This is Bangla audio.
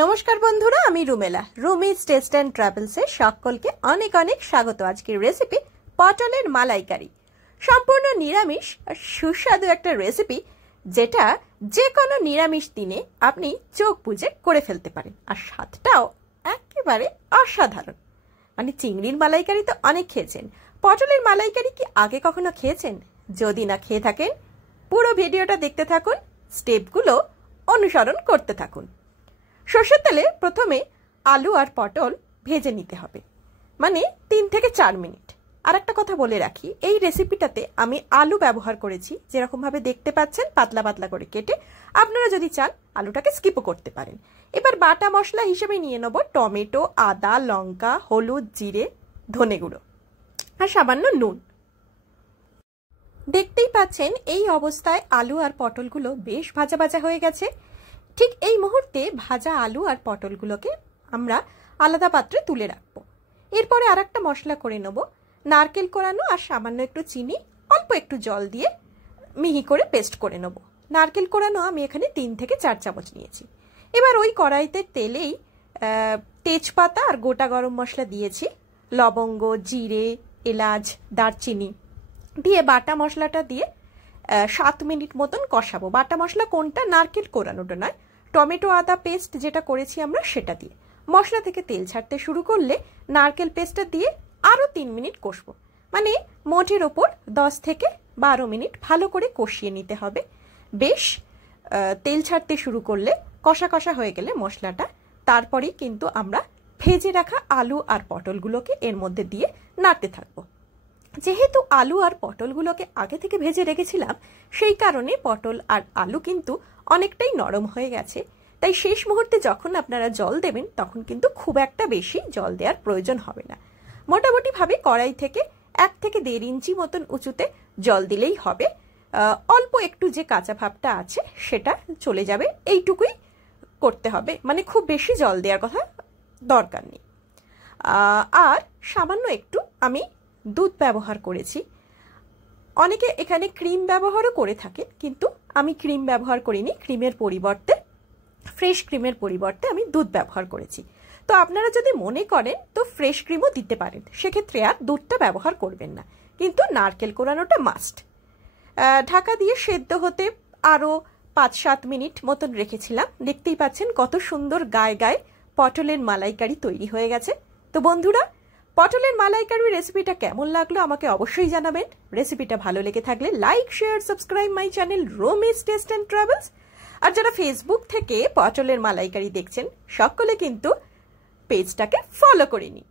নমস্কার বন্ধুরা, আমি রুমেলা। রুমিজ টেস্ট অ্যান্ড ট্রাভেলসে সকলকে অনেক অনেক স্বাগত। আজকের রেসিপি পটলের মালাইকারি। সম্পূর্ণ নিরামিষ আর সুস্বাদু একটা রেসিপি, যেটা যে কোনো নিরামিষ দিনে আপনি চোখ বুজে করে ফেলতে পারেন, আর স্বাদটাও একেবারে অসাধারণ। মানে চিংড়ির মালাইকারি তো অনেক খেয়েছেন, পটলের মালাইকারি কি আগে কখনো খেয়েছেন? যদি না খেয়ে থাকেন, পুরো ভিডিওটা দেখতে থাকুন, স্টেপগুলো অনুসরণ করতে থাকুন। সর্ষের তেলে প্রথমে আলু আর পটল ভেজে নিতে হবে, মানে 3 থেকে 4 মিনিট। আর একটা কথা বলে রাখি, এই রেসিপিটাতে আমি আলু ব্যবহার করেছি, যেরকমভাবে দেখতে পাচ্ছেন পাতলা পাতলা করে কেটে। আপনারা যদি চান আলুটাকে স্কিপও করতে পারেন। এবার বাটা মশলা হিসেবে নিয়ে নেব টমেটো, আদা, লঙ্কা, হলুদ, জিরে, ধনে গুঁড়ো আর সামান্য নুন। দেখতেই পাচ্ছেন এই অবস্থায় আলু আর পটলগুলো বেশ ভাজা ভাজা হয়ে গেছে। ঠিক এই মুহূর্তে ভাজা আলু আর পটলগুলোকে আমরা আলাদা পাত্রে তুলে রাখবো। এরপরে আর একটা মশলা করে নেব, নারকেল কোরানো আর সামান্য একটু চিনি, অল্প একটু জল দিয়ে মিহি করে পেস্ট করে নেব। নারকেল কোরানো আমি এখানে 3 থেকে 4 চামচ নিয়েছি। এবার ওই কড়াইতে তেলেই তেজপাতা আর গোটা গরম মশলা দিয়েছি, লবঙ্গ, জিরে, এলাচ, দারচিনি দিয়ে বাটা মশলাটা দিয়ে 7 মিনিট মতন কষাবো। বাটা মশলা কোনটা? নারকেল কোরানোটা নয়, টমেটো আদা পেস্ট যেটা করেছি আমরা সেটা দিয়ে। মশলা থেকে তেল ছাড়তে শুরু করলে নারকেল পেস্টটা দিয়ে আরও 3 মিনিট কষবো। মানে মোটের ওপর 10 থেকে 12 মিনিট ভালো করে কষিয়ে নিতে হবে। বেশ তেল ছাড়তে শুরু করলে, কষা কষা হয়ে গেলে মশলাটা, তারপরেই কিন্তু আমরা ভেজে রাখা আলু আর পটলগুলোকে এর মধ্যে দিয়ে নাড়তে থাকবো। যেহেতু আলু আর পটলগুলোকে আগে থেকে ভেজে রেখেছিলাম, সেই কারণে পটল আর আলু কিন্তু অনেকটাই নরম হয়ে গেছে। তাই শেষ মুহূর্তে যখন আপনারা জল দেবেন, তখন কিন্তু খুব একটা বেশি জল দেওয়ার প্রয়োজন হবে না। মোটামুটিভাবে কড়াই থেকে 1 থেকে 1.5 ইঞ্চি মতন উঁচুতে জল দিলেই হবে। অল্প একটু যে কাঁচা ভাবটা আছে সেটা চলে যাবে, এইটুকুই করতে হবে। মানে খুব বেশি জল দেওয়ার কথা দরকার নেই। আর সামান্য একটু আমি দুধ ব্যবহার করেছি। অনেকে এখানে ক্রিম ব্যবহারও করে থাকেন, কিন্তু আমি ক্রিম ব্যবহার করিনি। ক্রিমের পরিবর্তে, ফ্রেশ ক্রিমের পরিবর্তে আমি দুধ ব্যবহার করেছি। তো আপনারা যদি মনে করেন তো ফ্রেশ ক্রিমও দিতে পারেন, সেক্ষেত্রে আর দুধটা ব্যবহার করবেন না, কিন্তু নারকেল কোরানোটা মাস্ট। ঢাকা দিয়ে সেদ্ধ হতে আরও 5-7 মিনিট মতন রেখেছিলাম। দেখতেই পাচ্ছেন কত সুন্দর গায়ে গায়ে পটলের মালাইকারি তৈরি হয়ে গেছে। তো বন্ধুরা, পটলের মালাইকারি রেসিপিটা কেমন লাগলো আমাকে অবশ্যই জানাবেন। রেসিপিটা ভালো লেগে থাকলে like, share, subscribe my channel Rumi's taste and travels. আর যারা ফেসবুক থেকে পটলের মালাইকারি দেখছেন, সকলে কিন্তু পেজটাকে ফলো করে নিন।